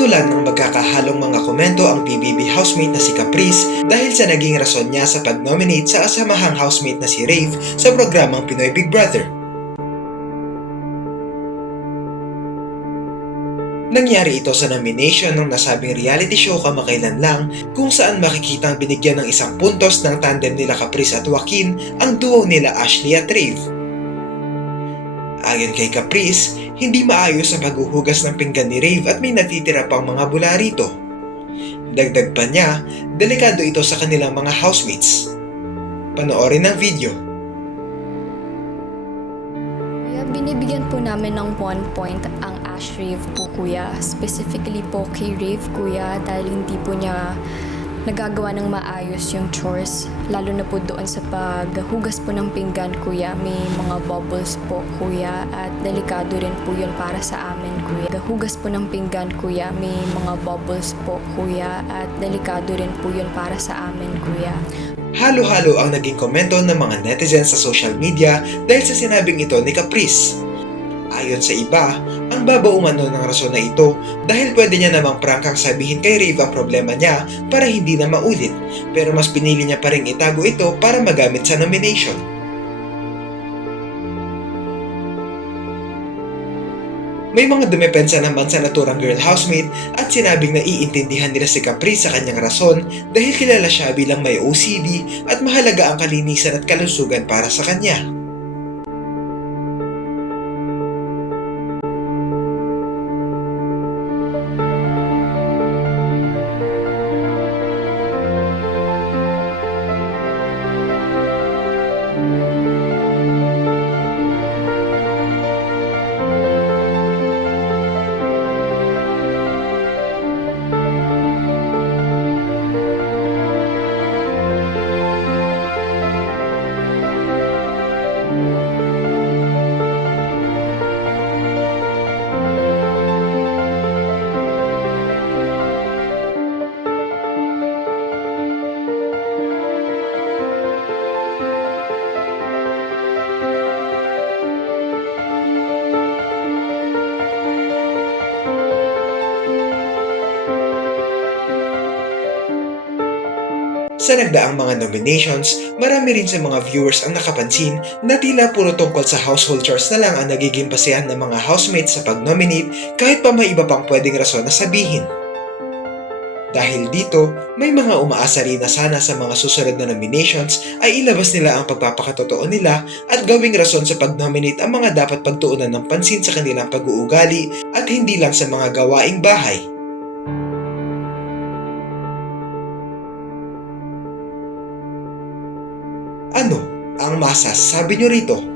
Sinulat ng magkakahalong mga komento ang PBB housemate na si Caprice dahil sa naging rason niya sa pag-nominate sa kasamahang housemate na si Rave sa programang Pinoy Big Brother. Nangyari ito sa nomination ng nasabing reality show kamakailan lang kung saan makikitang binigyan ng isang puntos ng tandem nila Caprice at Joaquin ang duo nila Ashley at Rave. Ayon kay Caprice, hindi maayos ang paghuhugas ng pinggan ni Rave at may natitira pang mga bula rito. Dagdag pa niya, delikado ito sa kanilang mga housemates. Panoorin ang video. Binibigyan po namin ng 1 point ang Ash Rave po, kuya. Specifically po kay Rave, kuya, dahil hindi po niya nagagawa ng maayos yung chores. Lalo na po doon sa paghugas po ng pinggan, kuya. May mga bubbles po, kuya, at delikado rin po yun para sa amin, kuya. Hugas po ng pinggan, kuya. May mga bubbles po, kuya, at delikado rin po yun para sa amin, kuya. Halo-halo ang naging komento ng mga netizens sa social media dahil sa sinabing ito ni Caprice. Ayon sa iba, ang baba umano ng rason na ito dahil pwede niya namang prangkang sabihin kay Rave ang problema niya para hindi na maulit, pero mas pinili niya pa rin itago ito para magamit sa nomination. May mga dumepensa naman sa naturang girl housemate at sinabing na iintindihan nila si Caprice sa kanyang rason dahil kilala siya bilang may OCD at mahalaga ang kalinisan at kalusugan para sa kanya. Sa nagdaang mga nominations, marami rin sa mga viewers ang nakapansin na tila puro tungkol sa household chores na lang ang nagiging basehan ng mga housemates sa pag-nominate kahit pa may iba pang pwedeng rason na sabihin. Dahil dito, may mga umaasa rin na sana sa mga susunod na nominations ay ilabas nila ang pagpapakatotoo nila at gawing rason sa pag-nominate ang mga dapat pagtuunan ng pansin sa kanilang pag-uugali at hindi lang sa mga gawaing bahay. Ano ang masasabi nyo rito?